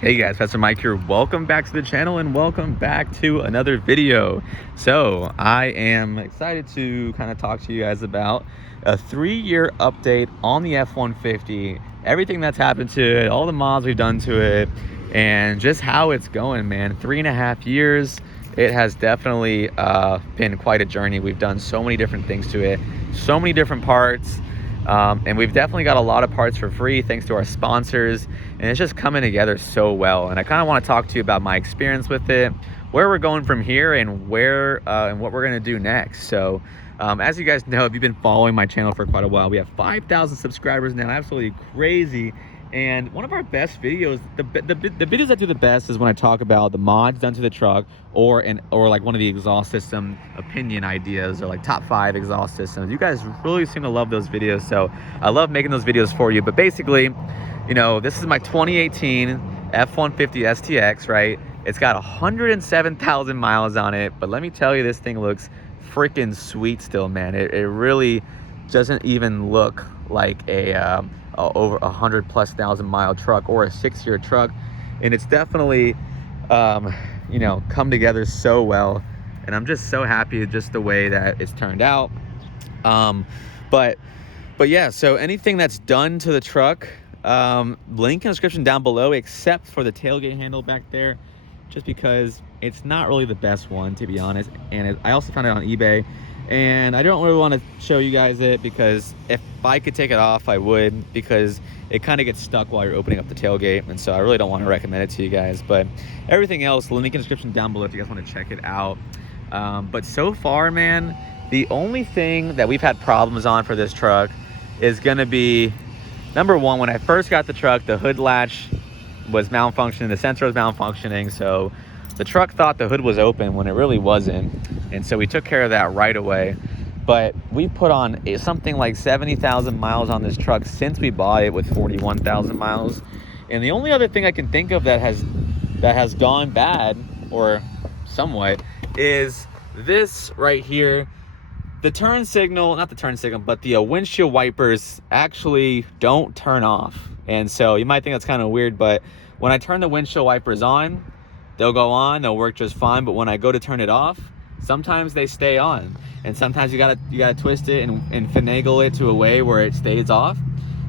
Hey guys, Pastor Mike here. Welcome back to the channel and welcome back to another video. So I am excited to kind of talk to you guys about a 3-year update on the F150, everything that's happened to it, all the mods we've done to it, and just how it's going, man. 3.5 years. It has definitely been quite a journey. We've done so many different things to it, so many different parts. And we've definitely got a lot of parts for free thanks to our sponsors, and it's just coming together so well. And I kind of want to talk to you about my experience with it, where we're going from here, and where and what we're going to do next. So as you guys know, if you've been following my channel for quite a while, we have 5,000 subscribers now. Absolutely crazy. And one of our best videos, the videos that do the best is when I talk about the mods done to the truck, or like one of the exhaust system opinion ideas, or like top 5 exhaust systems. You guys really seem to love those videos, so I love making those videos for you. But basically, you know, this is my 2018 F150 STX, right? It's got 107,000 miles on it, but let me tell you, this thing looks freaking sweet still, man. It really doesn't even look like a over 100,000+ mile truck or a 6-year truck, and it's definitely you know, come together so well, and I'm just so happy with just the way that it's turned out. But yeah, so anything that's done to the truck, link in the description down below, except for the tailgate handle back there, just because it's not really the best one, to be honest. And I also found it on eBay, and I don't really want to show you guys it, because if I could take it off, I would, because it kind of gets stuck while you're opening up the tailgate, and so I really don't want to recommend it to you guys. But everything else, link in the description down below if you guys want to check it out. But so far, man, the only thing that we've had problems on for this truck is gonna be, number one, when I first got the truck, the hood latch was malfunctioning, the sensor was malfunctioning, so the truck thought the hood was open when it really wasn't, and so we took care of that right away. But we put on something like 70,000 miles on this truck since we bought it, with 41,000 miles. And the only other thing I can think of that has gone bad, or somewhat, is this right here. The turn signal, not the turn signal, but the windshield wipers actually don't turn off. And so you might think that's kind of weird, but when I turn the windshield wipers on, they'll go on, they'll work just fine. But when I go to turn it off, sometimes they stay on, and sometimes you gotta twist it and finagle it to a way where it stays off.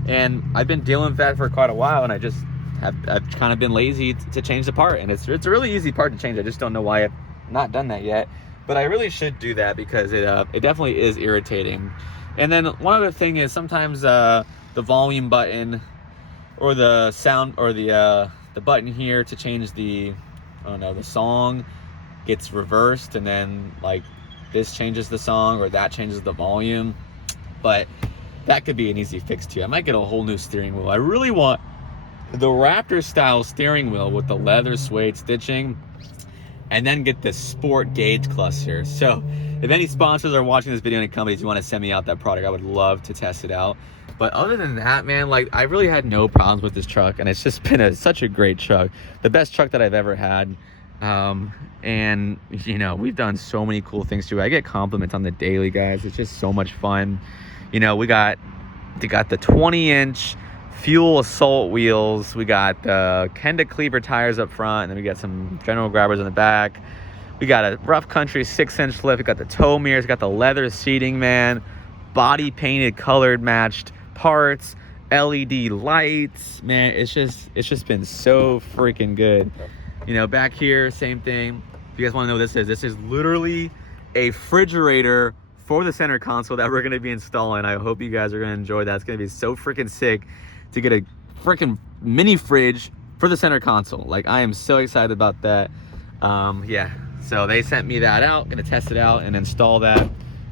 And I've been dealing with that for quite a while, and I've kind of been lazy to change the part. And it's a really easy part to change. I just don't know why I've not done that yet, but I really should do that, because it definitely is irritating. And then one other thing is, sometimes the volume button, or the sound, or the button here to change the, I don't know, the song, gets reversed, and then like this changes the song, or that changes the volume. But that could be an easy fix too. I might get a whole new steering wheel. I really want the Raptor style steering wheel with the leather suede stitching, and then get this sport gauge cluster. So if any sponsors are watching this video, any companies, you want to send me out that product, I would love to test it out. But other than that, man, like, I really had no problems with this truck, and it's just been such a great truck, the best truck that I've ever had. And you know, we've done so many cool things too. I get compliments on the daily, guys. It's just so much fun. You know, they got the 20-inch fuel assault wheels, we got the Kenda Cleaver tires up front, and then we got some general grabbers in the back. We got a rough country 6-inch lift. We got the tow mirrors, got the leather seating, man, body painted, colored, matched parts, LED lights, man. It's just been so freaking good. You know, back here, same thing. If you guys want to know what this is literally a refrigerator for the center console that we're going to be installing. I hope you guys are going to enjoy that. It's going to be so freaking sick to get a freaking mini fridge for the center console. Like, I am so excited about that. Yeah, so they sent me that out. Gonna test it out and install that.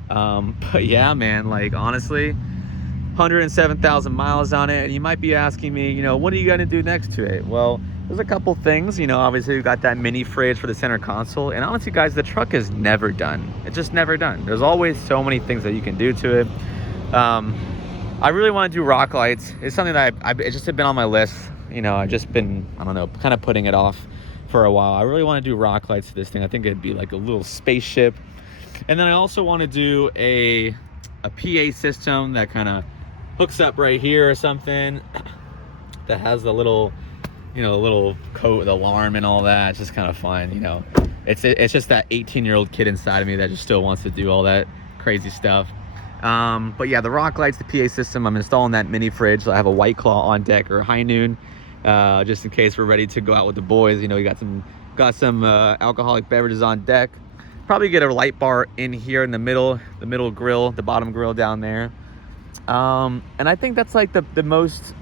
But yeah, man, like, honestly, 107,000 miles on it. And you might be asking me, you know, what are you gonna do next to it? Well, there's a couple things. You know, obviously we got that mini fridge for the center console, and honestly, guys, the truck is never done. It's just never done. There's always so many things that you can do to it. I really want to do rock lights. It's something that it's just been on my list. You know, I've just been, I don't know, kind of putting it off for a while. I really want to do rock lights to this thing. I think it'd be like a little spaceship. And then I also want to do a PA system that kind of hooks up right here or something, that has the little you know, a little coat with alarm and all that. It's just kind of fun, you know. It's just that 18-year-old kid inside of me that just still wants to do all that crazy stuff. But yeah, the rock lights, the PA system, I'm installing that mini fridge. So I have a White Claw on deck, or High Noon, just in case we're ready to go out with the boys. You know, we got some alcoholic beverages on deck. Probably get a light bar in here in the middle grill, the bottom grill down there. And I think that's like the most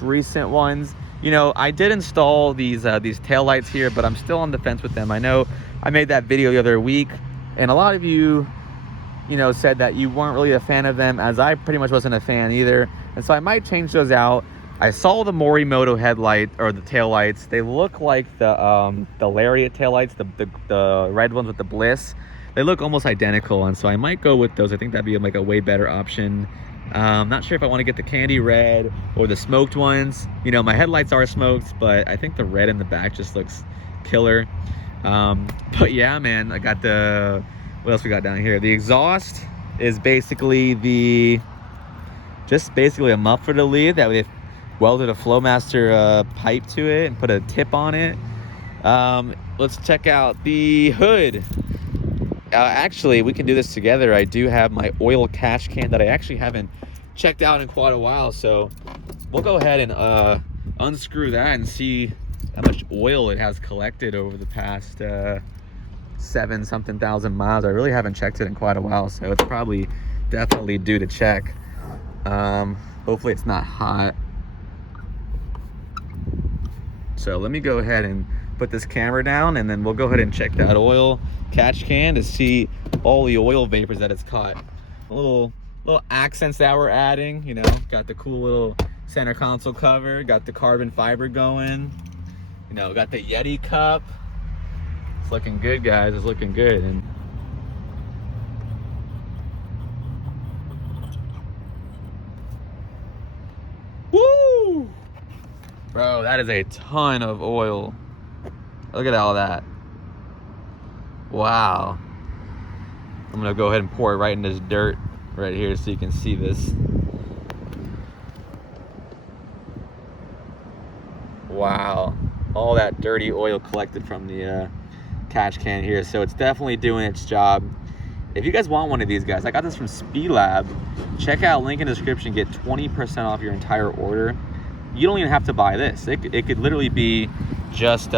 recent ones. You know, I did install these tail lights here, but I'm still on the fence with them. I know I made that video the other week, and a lot of you know, said that you weren't really a fan of them, as I pretty much wasn't a fan either. And so I might change those out. I saw the Morimoto headlight, or the tail lights. They look like the Lariat tail lights, the red ones with the bliss. They look almost identical, and so I might go with those. I think that'd be like a way better option. Not sure if I want to get the candy red or the smoked ones. You know, my headlights are smoked, but I think the red in the back just looks killer. But yeah, man, I got what else we got down here? The exhaust is basically just basically a muffler to lead that we welded a Flowmaster pipe to it and put a tip on it. Let's check out the hood. Actually, we can do this together. I do have my oil catch can that I actually haven't checked out in quite a while, so we'll go ahead and unscrew that and see how much oil it has collected over the past 7-something thousand miles. I really haven't checked it in quite a while, so it's probably definitely due to check. Hopefully it's not hot. So let me go ahead and put this camera down, and then we'll go ahead and check that oil catch can to see all the oil vapors that it's caught. Little accents that we're adding, you know, got the cool little center console cover, got the carbon fiber going, you know, got the Yeti cup. It's looking good, guys. It's looking good. And woo, bro, that is a ton of oil. Look at all that. Wow. I'm gonna go ahead and pour it right in this dirt right here so you can see this. Wow, all that dirty oil collected from the catch can here. So it's definitely doing its job. If you guys want one of these, guys, I got this from Speedlab. Check out link in the description, get 20% off your entire order. You don't even have to buy this. It could literally be just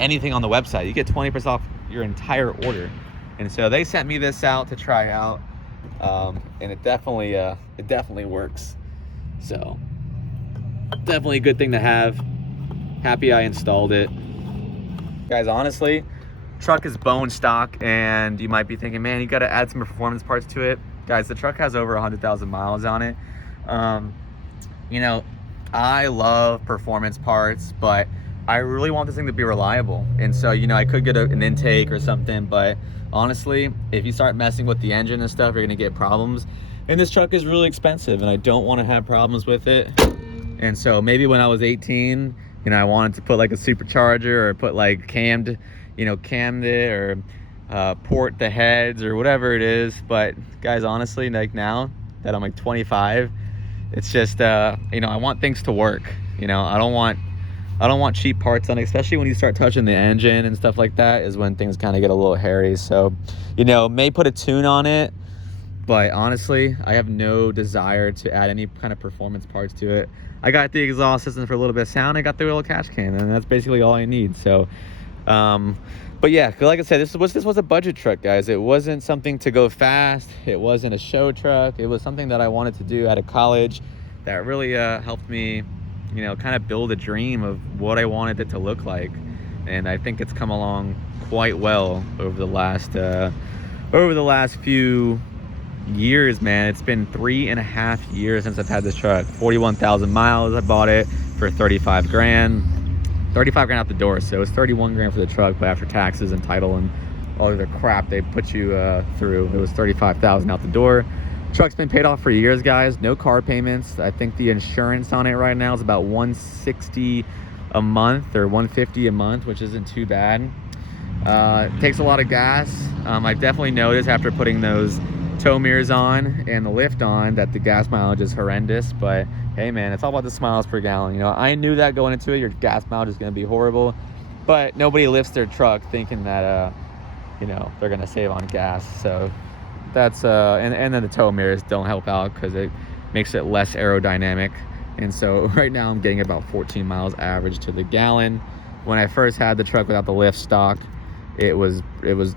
anything on the website. You get 20% off your entire order. And so they sent me this out to try out, and it definitely works. So definitely a good thing to have. Happy I installed it. Guys, honestly, truck is bone stock, and you might be thinking, man, you got to add some performance parts to it. Guys, the truck has over 100,000 miles on it. You know, I love performance parts, but I really want this thing to be reliable. And so, you know, I could get an intake or something, but honestly, if you start messing with the engine and stuff, you're gonna get problems. And this truck is really expensive, and I don't want to have problems with it. And so maybe when I was 18, you know, I wanted to put like a supercharger, or put like cammed it, or port the heads or whatever it is. But guys, honestly, like now that I'm like 25, it's just you know, I want things to work. You know, I don't want cheap parts on it, especially when you start touching the engine and stuff like that, is when things kind of get a little hairy. So, you know, may put a tune on it, but honestly, I have no desire to add any kind of performance parts to it. I got the exhaust system for a little bit of sound. I got the oil catch can, and that's basically all I need. So, but yeah, like I said, this was a budget truck, guys. It wasn't something to go fast. It wasn't a show truck. It was something that I wanted to do out of college that really helped me, you know, kind of build a dream of what I wanted it to look like. And I think it's come along quite well over the last few years, man. It's been 3.5 years since I've had this truck. 41,000 miles. I bought it for 35 grand. 35 grand out the door, so it's 31 grand for the truck, but after taxes and title and all the crap they put you through, it was 35,000 out the door. Truck's been paid off for years, guys. No car payments. I think the insurance on it right now is about $160 a month or $150 a month, which isn't too bad. It takes a lot of gas. I definitely noticed after putting those tow mirrors on and the lift on that the gas mileage is horrendous, but hey man, it's all about the miles per gallon. You know, I knew that going into it, your gas mileage is going to be horrible, but nobody lifts their truck thinking that you know, they're going to save on gas. So that's and then the tow mirrors don't help out because it makes it less aerodynamic. And so right now I'm getting about 14 miles average to the gallon. When I first had the truck without the lift stock, it was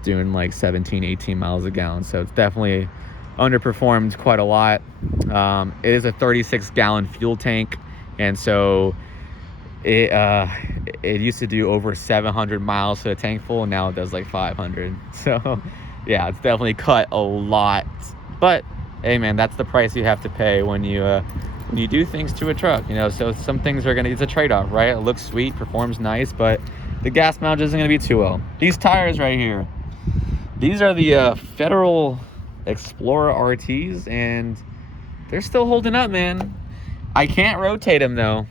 doing like 17, 18 miles a gallon. So it's definitely underperformed quite a lot. It is a 36 gallon fuel tank, and so it used to do over 700 miles to the tank full, and now it does like 500. So yeah, it's definitely cut a lot. But hey man, that's the price you have to pay when you do things to a truck, you know. So some things are it's a trade-off, right? It looks sweet, performs nice, but the gas mileage isn't gonna be too well. These tires right here, these are the Federal Explorer RTs, and they're still holding up, man. I can't rotate them though,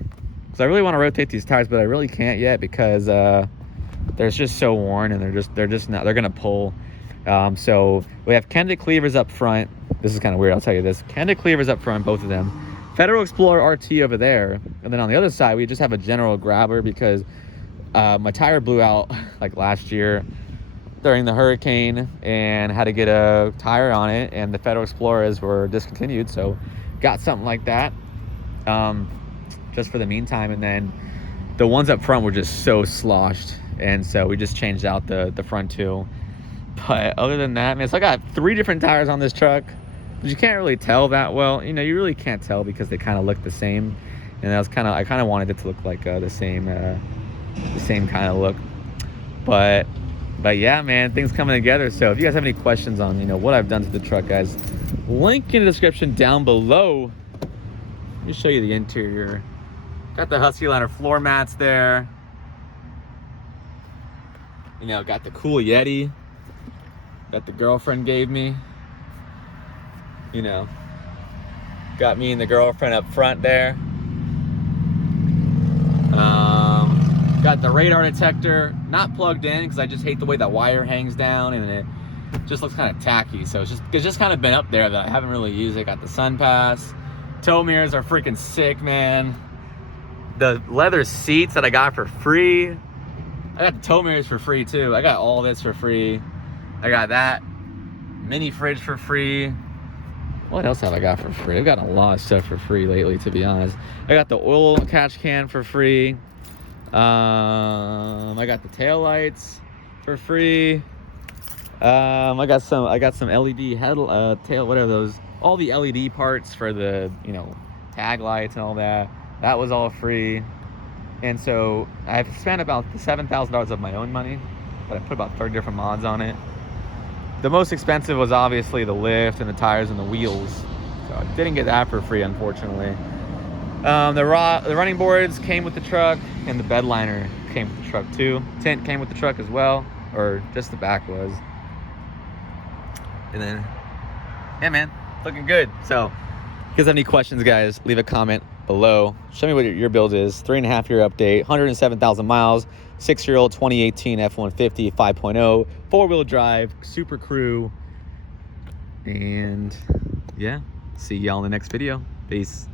because I really want to rotate these tires, but I really can't yet because they're just so worn, and they're gonna pull. So we have Kenda cleavers up front. This is kind of weird, I'll tell you this. Kenda cleavers up front, both of them. Federal Explorer RT over there, and then on the other side we just have a general grabber because my tire blew out like last year during the hurricane and had to get a tire on it, and the Federal Explorers were discontinued, so got something like that just for the meantime. And then the ones up front were just so sloshed, and so we just changed out the front two. But other than that, man, so I got 3 different tires on this truck, but you can't really tell that well. You know, you really can't tell because they kind of look the same, and I kind of wanted it to look like the same kind of look. But yeah, man, things coming together. So if you guys have any questions on, you know, what I've done to the truck, guys, link in the description down below. Let me show you the interior. Got the Husky Liner floor mats there. You know, got the cool Yeti that the girlfriend gave me. You know, got me and the girlfriend up front there. Got the radar detector not plugged in because I just hate the way that wire hangs down, and it just looks kind of tacky. So it's just kind of been up there that I haven't really used it. Got the sun pass. Tow mirrors are freaking sick, man. The leather seats that I got for free. I got the tow mirrors for free too. I got all this for free. I got that mini fridge for free. What else have I got for free? I've gotten a lot of stuff for free lately, to be honest. I got the oil catch can for free. I got the tail lights for free. I got some LED head tail, whatever those, all the LED parts for the, you know, tag lights and all that. That was all free. And so I've spent about $7,000 of my own money, but I put about 30 different mods on it. The most expensive was obviously the lift and the tires and the wheels. So I didn't get that for free, unfortunately. The running boards came with the truck, and the bed liner came with the truck too. Tent came with the truck as well, or just the back was. And then, yeah, man, looking good. So if you guys have any questions, guys, leave a comment below. Show me what your build is. 3.5-year update, 107,000 miles, 6-year-old 2018 F150 5.0, 4-wheel drive, Super Crew. And yeah, see y'all in the next video. Peace.